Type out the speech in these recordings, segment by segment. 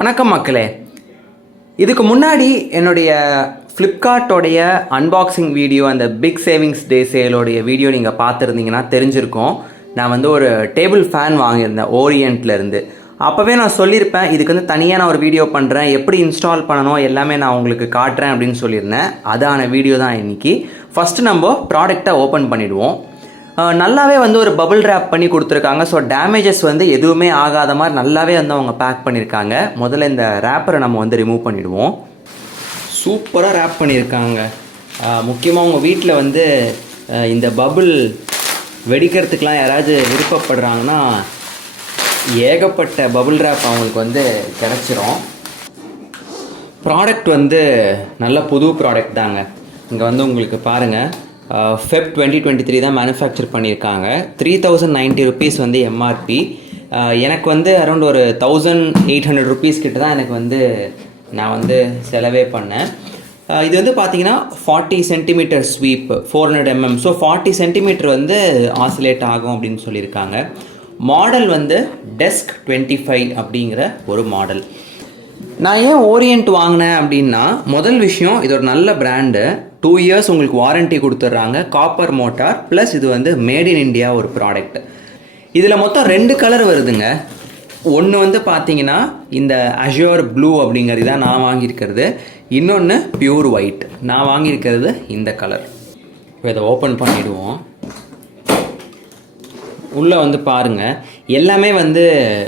வணக்கம் மக்களே. இதுக்கு முன்னாடி என்னுடைய ஃப்ளிப்கார்ட்டோடைய அன்பாக்சிங் வீடியோ, அந்த பிக் சேவிங்ஸ் டே சேலோடைய வீடியோ நீங்கள் பார்த்துருந்தீங்கன்னா தெரிஞ்சிருக்கும். நான் வந்து ஒரு டேபிள் ஃபேன் வாங்கியிருந்தேன் ஓரியண்ட்லேருந்து. அப்போவே நான் சொல்லியிருப்பேன், இதுக்கு வந்து தனியாக நான் ஒரு வீடியோ பண்ணுறேன், எப்படி இன்ஸ்டால் பண்ணணும் எல்லாமே நான் உங்களுக்கு காட்டுறேன் அப்படின்னு சொல்லியிருந்தேன். அதான வீடியோ தான் இன்றைக்கி. ஃபஸ்ட்டு நம்ம ப்ராடக்டை ஓப்பன் பண்ணிவிடுவோம். நல்லாவே வந்து ஒரு பபிள் ரேப் பண்ணி கொடுத்துருக்காங்க. ஸோ டேமேஜஸ் வந்து எதுவுமே ஆகாத மாதிரி நல்லாவே வந்து அவங்க பேக் பண்ணியிருக்காங்க. முதல்ல இந்த ரேப்பரை நம்ம வந்து ரிமூவ் பண்ணிவிடுவோம். சூப்பராக ரேப் பண்ணியிருக்காங்க. முக்கியமாக உங்கள் வீட்டில் வந்து இந்த பபிள் வெடிக்கிறதுக்கெலாம் யாராவது விருப்பப்படுறாங்கன்னா ஏகப்பட்ட பபிள் ரேப் அவங்களுக்கு வந்து கிடச்சிரும். ப்ராடக்ட் வந்து நல்ல புது ப்ராடக்ட் தாங்க. இங்கே வந்து உங்களுக்கு பாருங்கள், Feb 2023 தான் மேனுஃபேக்சர் பண்ணியிருக்காங்க. 3090 rupees வந்து எம்ஆர்பி. எனக்கு வந்து அரௌண்ட் ஒரு 1800 rupees கிட்ட தான் எனக்கு வந்து நான் வந்து செலவே பண்ணேன். இது வந்து பார்த்தீங்கன்னா 40 centimetre sweep 400 mm. So 40 centimetre வந்து ஆசிலேட் ஆகும் அப்படின்னு சொல்லியிருக்காங்க. மாடல் வந்து டெஸ்க் 25 அப்படிங்கிற ஒரு மாடல். நான் ஏன் ஓரியண்ட் வாங்கினேன் அப்படின்னா, முதல் விஷயம் இது ஒரு நல்ல பிராண்டு. 2 years உங்களுக்கு வாரண்ட்டி கொடுத்துட்றாங்க, காப்பர் மோட்டார், ப்ளஸ் இது வந்து மேட் இன் இண்டியா ஒரு ப்ராடக்ட். இதில் மொத்தம் 2 கலர் வருதுங்க. ஒன்று வந்து பார்த்தீங்கன்னா இந்த அஷ்யூர் ப்ளூ அப்படிங்கிறது தான் நான் வாங்கியிருக்கிறது. இன்னொன்று பியூர் ஒயிட். நான் வாங்கியிருக்கிறது இந்த கலர். இப்போ இதை ஓப்பன் பண்ணிவிடுவோம். உள்ளே வந்து பாருங்கள், எல்லாமே வந்து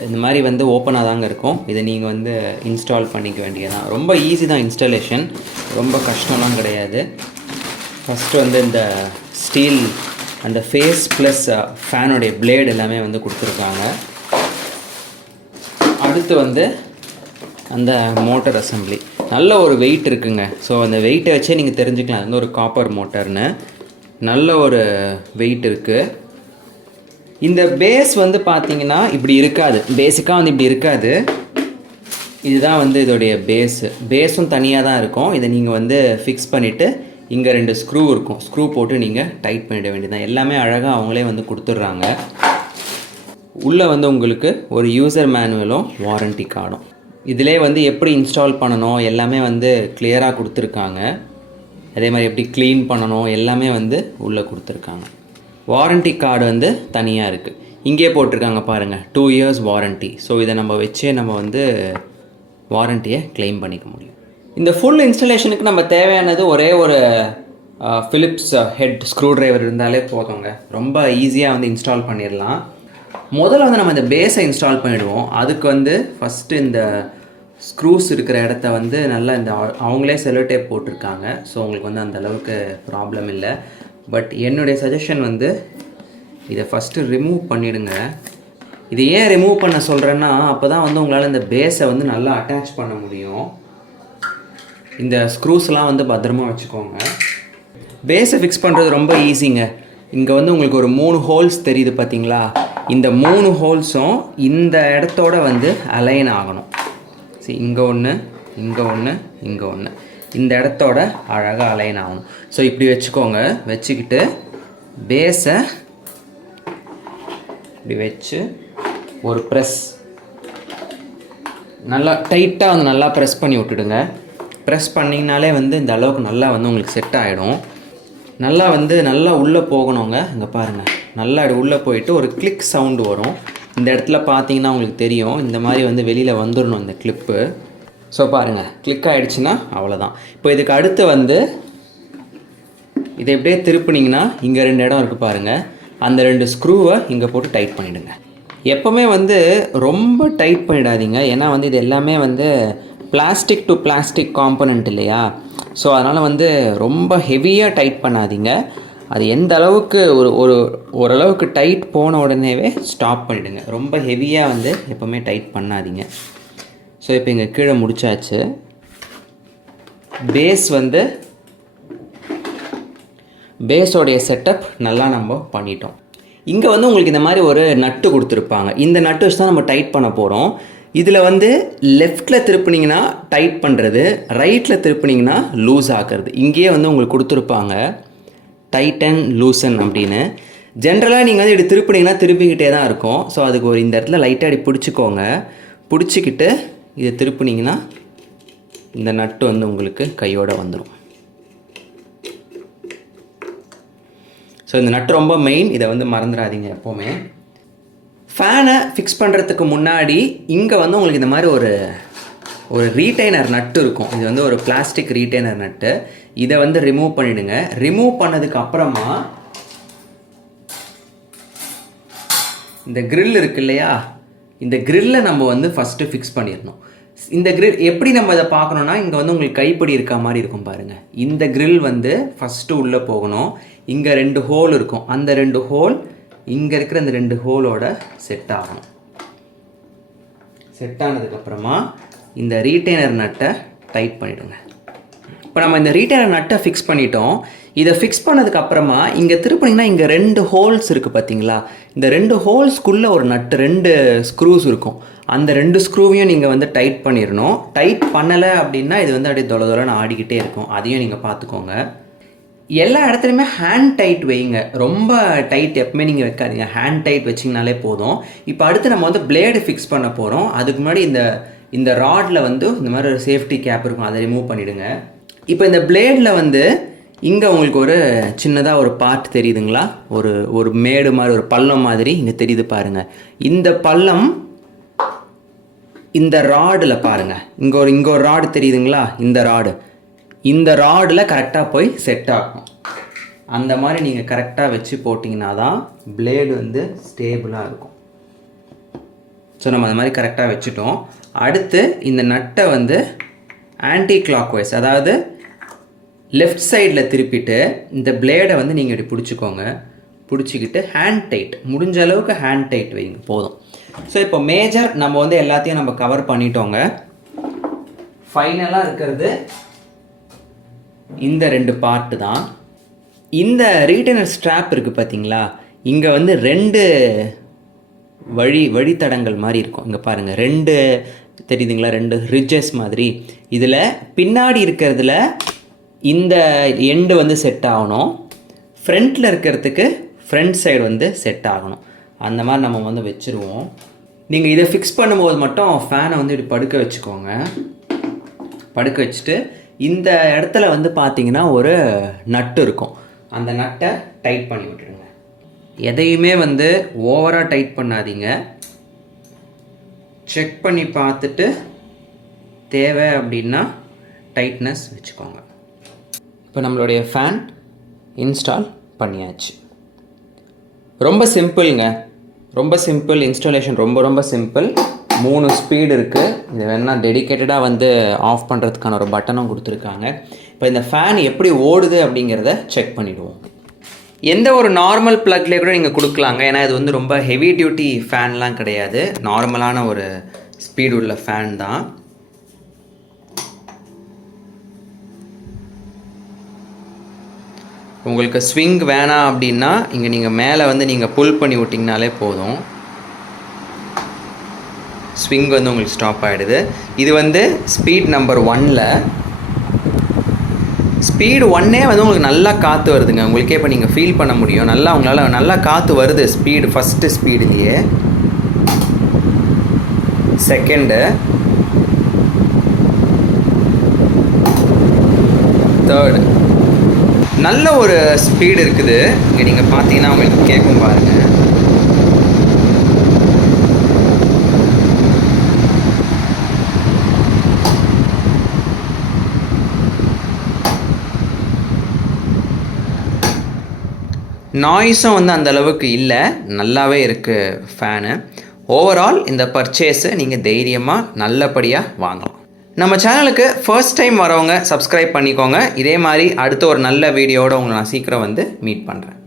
இந்த மாதிரி வந்து ஓப்பனாக தாங்க இருக்கும். இதை நீங்கள் வந்து இன்ஸ்டால் பண்ணிக்க வேண்டியதான். ரொம்ப ஈஸி தான் இன்ஸ்டாலேஷன், ரொம்ப கஷ்டம்லாம் கிடையாது. ஃபஸ்ட்டு வந்து இந்த ஸ்டீல் அந்த ஃபேஸ் ப்ளஸ் ஃபேனுடைய பிளேடு எல்லாமே வந்து கொடுத்துருக்காங்க. அடுத்து வந்து அந்த மோட்டர் அசம்பிளி. நல்ல ஒரு வெயிட் இருக்குங்க. ஸோ அந்த வெயிட்டை வச்சே நீங்கள் தெரிஞ்சுக்கலாம் அது வந்து ஒரு காப்பர் மோட்டர்னு. நல்ல ஒரு வெயிட் இருக்குது. இந்த பேஸ் வந்து பார்த்தீங்கன்னா இப்படி இருக்காது, பேசிக்காக வந்து இப்படி இருக்காது. இதுதான் வந்து இதோடைய பேஸும் தனியாக தான் இருக்கும். இதை நீங்கள் வந்து ஃபிக்ஸ் பண்ணிவிட்டு இங்கே 2 ஸ்க்ரூ இருக்கும், ஸ்க்ரூ போட்டு நீங்கள் டைட் பண்ணிட வேண்டியதுதான். எல்லாமே அழகாக அவங்களே வந்து கொடுத்துட்றாங்க. உள்ளே வந்து உங்களுக்கு ஒரு யூசர் மேனுவலும் வாரண்ட்டி கார்டும். இதிலே வந்து எப்படி இன்ஸ்டால் பண்ணணும் எல்லாமே வந்து கிளியராக கொடுத்துருக்காங்க. அதே மாதிரி எப்படி க்ளீன் பண்ணணும் எல்லாமே வந்து உள்ளே கொடுத்துருக்காங்க. வாரண்ட்டி கார்டு வந்து தனியாக இருக்குது. இங்கே போட்டிருக்காங்க பாருங்கள், 2 years வாரண்ட்டி. ஸோ இதை நம்ம வச்சே நம்ம வந்து வாரண்ட்டியை கிளைம் பண்ணிக்க முடியும். இந்த ஃபுல் இன்ஸ்டலேஷனுக்கு நம்ம தேவையானது ஒரே ஒரு ஃபிலிப்ஸ் ஹெட் ஸ்க்ரூ ட்ரைவர் இருந்தாலே போதுங்க. ரொம்ப ஈஸியாக வந்து இன்ஸ்டால் பண்ணிடலாம். முதல்ல வந்து நம்ம இந்த பேஸை இன்ஸ்டால் பண்ணிவிடுவோம். அதுக்கு வந்து ஃபஸ்ட்டு இந்த ஸ்க்ரூஸ் இருக்கிற இடத்த வந்து நல்லா இந்த அவங்களே செல்லோ டேப் போட்டிருக்காங்க. ஸோ உங்களுக்கு வந்து அந்த அளவுக்கு ப்ராப்ளம் இல்லை. பட் என்னுடைய சஜஷன் வந்து இதை ஃபஸ்ட்டு ரிமூவ் பண்ணிவிடுங்க. இது ஏன் ரிமூவ் பண்ண சொல்கிறேன்னா, அப்போ தான் வந்து உங்களால் இந்த பேஸை வந்து நல்லா அட்டாச் பண்ண முடியும். இந்த ஸ்க்ரூஸ்லாம் வந்து பத்திரமா வச்சுக்கோங்க. பேஸை ஃபிக்ஸ் பண்ணுறது ரொம்ப ஈஸிங்க. இங்கே வந்து உங்களுக்கு ஒரு 3 ஹோல்ஸ் தெரியுது பார்த்தீங்களா? இந்த 3 ஹோல்ஸும் இந்த இடத்தோட வந்து அலைன் ஆகணும். சரி, இங்கே ஒன்று, இங்கே ஒன்று, இங்கே ஒன்று, இந்த இடத்தோட அழகாக அலைன் ஆகணும். ஸோ இப்படி வச்சுக்கோங்க. வச்சுக்கிட்டு பேஸை இப்படி வச்சு ஒரு ப்ரெஸ், நல்லா டைட்டாக வந்து நல்லா ப்ரெஸ் பண்ணி விட்டுடுங்க. ப்ரெஸ் பண்ணிங்கனாலே வந்து இந்த அளவுக்கு நல்லா வந்து உங்களுக்கு செட் ஆகிடும். நல்லா வந்து நல்லா உள்ளே போகணுங்க. இங்கே பாருங்கள், நல்லா அப்படி உள்ளே போயிட்டு ஒரு கிளிக் சவுண்டு வரும். இந்த இடத்துல பார்த்தீங்கன்னா உங்களுக்கு தெரியும், இந்த மாதிரி வந்து வெளியில் வந்துடணும் இந்த கிளிப்பு. ஸோ பாருங்கள், கிளிக் ஆகிடுச்சுன்னா அவ்வளோதான். இப்போ இதுக்கு அடுத்து வந்து இதை எப்படியே திருப்பினீங்கன்னா இங்கே 2 இடம் இருக்குது பாருங்கள். அந்த 2 ஸ்க்ரூவை இங்கே போட்டு டைட் பண்ணிவிடுங்க. எப்போவுமே வந்து ரொம்ப டைட் பண்ணிடாதீங்க. ஏன்னா வந்து இது எல்லாமே வந்து பிளாஸ்டிக் டு பிளாஸ்டிக் காம்பனண்ட் இல்லையா? ஸோ அதனால் வந்து ரொம்ப ஹெவியாக டைட் பண்ணாதீங்க. அது எந்த அளவுக்கு ஓரளவுக்கு டைட் போன உடனேவே ஸ்டாப் பண்ணிவிடுங்க. ரொம்ப ஹெவியாக வந்து எப்போவுமே டைட் பண்ணாதீங்க. ஸோ இப்போ இங்கே கீழே முடிச்சாச்சு. பேஸ் வந்து பேஸோடைய செட்டப் நல்லா நம்ம பண்ணிட்டோம். இங்கே வந்து உங்களுக்கு இந்த மாதிரி ஒரு நட்டு கொடுத்துருப்பாங்க. இந்த நட்டு வச்சு தான் நம்ம டைட் பண்ண போகிறோம். இதில் வந்து லெஃப்டில் திருப்பினீங்கன்னா டைட் பண்ணுறது, ரைட்டில் திருப்பினீங்கன்னா லூஸ் ஆகிறது. இங்கேயே வந்து உங்களுக்கு கொடுத்துருப்பாங்க டைட்டன் லூசன் அப்படின்னு. ஜென்ரலாக நீங்கள் வந்து இப்படி திருப்பினீங்கன்னா திருப்பிக்கிட்டே தான் இருக்கும். ஸோ அதுக்கு ஒரு இந்த இடத்துல லைட்டாக இப்படி பிடிச்சிக்கோங்க. பிடிச்சிக்கிட்டு இதை திருப்புனீங்கன்னா இந்த நட்டு வந்து உங்களுக்கு கையோடு வந்துடும். ஸோ இந்த நட்டு ரொம்ப மெயின், இதை வந்து மறந்துடாதீங்க எப்போவுமே. ஃபேனை ஃபிக்ஸ் பண்ணுறதுக்கு முன்னாடி இங்கே வந்து உங்களுக்கு இந்த மாதிரி ஒரு ரீட்டைனர் நட்டு இருக்கும். இது வந்து ஒரு பிளாஸ்டிக் ரீட்டைனர் நட்டு. இதை வந்து ரிமூவ் பண்ணிவிடுங்க. ரிமூவ் பண்ணதுக்கு அப்புறமா இந்த கிரில் இருக்கு இல்லையா, இந்த கிரில்லை நம்ம வந்து ஃபஸ்ட்டு ஃபிக்ஸ் பண்ணிடணும். இந்த கிரில் எப்படி நம்ம இதை பார்க்கணுன்னா, இங்கே வந்து உங்களுக்கு கைப்பிடி இருக்க மாதிரி இருக்கும் பாருங்கள். இந்த கிரில் வந்து ஃபஸ்ட்டு உள்ளே போகணும். இங்கே 2 ஹோல் இருக்கும். அந்த 2 ஹோல் இங்கே இருக்கிற இந்த 2 ஹோலோட செட் ஆகணும். செட் ஆனதுக்கப்புறமா இந்த ரீட்டைனர் நட்டை டைட் பண்ணிவிடுங்க. இப்போ நம்ம இந்த ரீட்டைனர் நட்டை ஃபிக்ஸ் பண்ணிட்டோம். இதை ஃபிக்ஸ் பண்ணதுக்கப்புறமா இங்கே திருப்பினீங்கன்னா இங்கே 2 ஹோல்ஸ் இருக்குது பார்த்தீங்களா. இந்த 2 ஹோல்ஸ்க்குள்ளே ஒரு நட்டு 2 ஸ்க்ரூஸ் இருக்கும். அந்த 2 ஸ்க்ரூவையும் நீங்கள் வந்து டைட் பண்ணிடணும். டைட் பண்ணலை அப்படின்னா இது வந்து அப்படியே தொலைன்னு ஆடிக்கிட்டே இருக்கும். அதையும் நீங்கள் பார்த்துக்கோங்க. எல்லா இடத்துலையுமே ஹேண்ட் டைட் வைங்க. ரொம்ப டைட் எப்பவுமே நீங்கள் வைக்காதீங்க. ஹேண்ட் டைட் வச்சிங்கனாலே போதும். இப்போ அடுத்து நம்ம வந்து பிளேடு ஃபிக்ஸ் பண்ண போகிறோம். அதுக்கு முன்னாடி இந்த ராடில் வந்து இந்த மாதிரி ஒரு சேஃப்டி கேப் இருக்கும், அதை ரிமூவ் பண்ணிவிடுங்க. இப்போ இந்த பிளேடில் வந்து இங்கே உங்களுக்கு ஒரு சின்னதாக ஒரு பார்ட் தெரியுதுங்களா, ஒரு மேடு மாதிரி ஒரு பள்ளம் மாதிரி இங்கே தெரியுது பாருங்கள். இந்த பள்ளம் இந்த ராடில் பாருங்கள், இங்கே ஒரு ராடு தெரியுதுங்களா, இந்த ராடில் கரெக்டாக போய் செட் ஆகும். அந்த மாதிரி நீங்கள் கரெக்டாக வச்சு போட்டிங்கன்னா தான் பிளேடு வந்து ஸ்டேபிளாக இருக்கும். ஸோ நம்ம அந்த மாதிரி கரெக்டாக வச்சுட்டோம். அடுத்து இந்த நட்டை வந்து ஆன்டி கிளாக் வைஸ், அதாவது லெஃப்ட் சைடில் திருப்பிட்டு இந்த பிளேடை வந்து நீங்கள் இப்படி பிடிச்சிக்கோங்க. பிடிச்சிக்கிட்டு ஹேண்ட் டைட், முடிஞ்ச அளவுக்கு ஹேண்ட் டைட் வைங்க, போதும். ஸோ இப்போ மேஜர் நம்ம வந்து எல்லாத்தையும் நம்ம கவர் பண்ணிட்டோங்க. ஃபைனலாக இருக்கிறது இந்த 2 பார்ட்டு தான். இந்த ரீட்டைனர் ஸ்ட்ராப் இருக்குது பார்த்தீங்களா, இங்கே வந்து 2 வழித்தடங்கள் மாதிரி இருக்கும். இங்கே பாருங்கள், 2 தெரியுதுங்களா, 2 ரிட்ஜஸ் மாதிரி. இதில் பின்னாடி இருக்கிறதுல இந்த எண்டு வந்து செட் ஆகணும். ஃப்ரண்ட்டில் இருக்கிறதுக்கு ஃப்ரண்ட் சைடு வந்து செட் ஆகணும். அந்த மாதிரி நம்ம வந்து வச்சுருவோம். நீங்கள் இதை ஃபிக்ஸ் பண்ணும்போது மட்டும் ஃபேனை வந்து இப்படி படுக்க வச்சுக்கோங்க. படுக்க வச்சுட்டு இந்த இடத்துல வந்து பார்த்தீங்கன்னா ஒரு நட்டு இருக்கும். அந்த நட்டை டைட் பண்ணி விட்டுடுங்க. எதையுமே வந்து ஓவராக டைட் பண்ணாதீங்க. செக் பண்ணி பார்த்துட்டு தேவை அப்படின்னா டைட்னஸ் வச்சுக்கோங்க. இப்போ நம்மளுடைய ஃபேன் இன்ஸ்டால் பண்ணியாச்சு. ரொம்ப சிம்பிளுங்க, ரொம்ப சிம்பிள் இன்ஸ்டாலேஷன், ரொம்ப சிம்பிள். 3 ஸ்பீடு இருக்குது. இது வேணால் டெடிக்கேட்டடாக வந்து ஆஃப் பண்ணுறதுக்கான ஒரு பட்டனும் கொடுத்துருக்காங்க. இப்போ இந்த ஃபேன் எப்படி ஓடுது அப்படிங்கிறத செக் பண்ணிவிடுவோம். எந்த ஒரு நார்மல் ப்ளக்லேயே கூட நீங்கள் கொடுக்கலாங்க. ஏன்னா இது வந்து ரொம்ப ஹெவி டியூட்டி ஃபேன்லாம் கிடையாது, நார்மலான ஒரு ஸ்பீடு உள்ள ஃபேன் தான். உங்களுக்கு ஸ்விங் வேணாம் அப்படின்னா இங்கே நீங்கள் மேலே வந்து நீங்கள் புல் பண்ணி விட்டிங்கனாலே போதும். ஸ்விங் வந்து உங்களுக்கு ஸ்டாப் ஆகிடுது. இது வந்து ஸ்பீட் நம்பர் 1ல். ஸ்பீடு 1 வந்து உங்களுக்கு நல்லா காற்று வருதுங்க. உங்களுக்கே இப்போ நீங்கள் ஃபீல் பண்ண முடியும். உங்களால் நல்லா காற்று வருது. ஸ்பீடு ஃபஸ்ட்டு ஸ்பீடுலேயே. செகண்டு, தேர்டு, நல்ல ஒரு ஸ்பீடு இருக்குது. இங்கே நீங்கள் பார்த்தீங்கன்னா உங்களுக்கு கேட்கும் பாருங்கள். நாய்ஸும் வந்து அந்த அளவுக்கு இல்லை, நல்லாவே இருக்குது ஃபேனு. ஓவரால் இந்த பர்ச்சேஸை நீங்கள் தைரியமாக நல்லபடியாக வாங்கலாம். நம்ம சேனலுக்கு ஃபர்ஸ்ட் டைம் வரவங்க சப்ஸ்கிரைப் பண்ணிக்கோங்க. இதே மாதிரி அடுத்த ஒரு நல்ல வீடியோவோட உங்களை நான் சீக்கிரம் வந்து மீட் பண்ணுறேன்.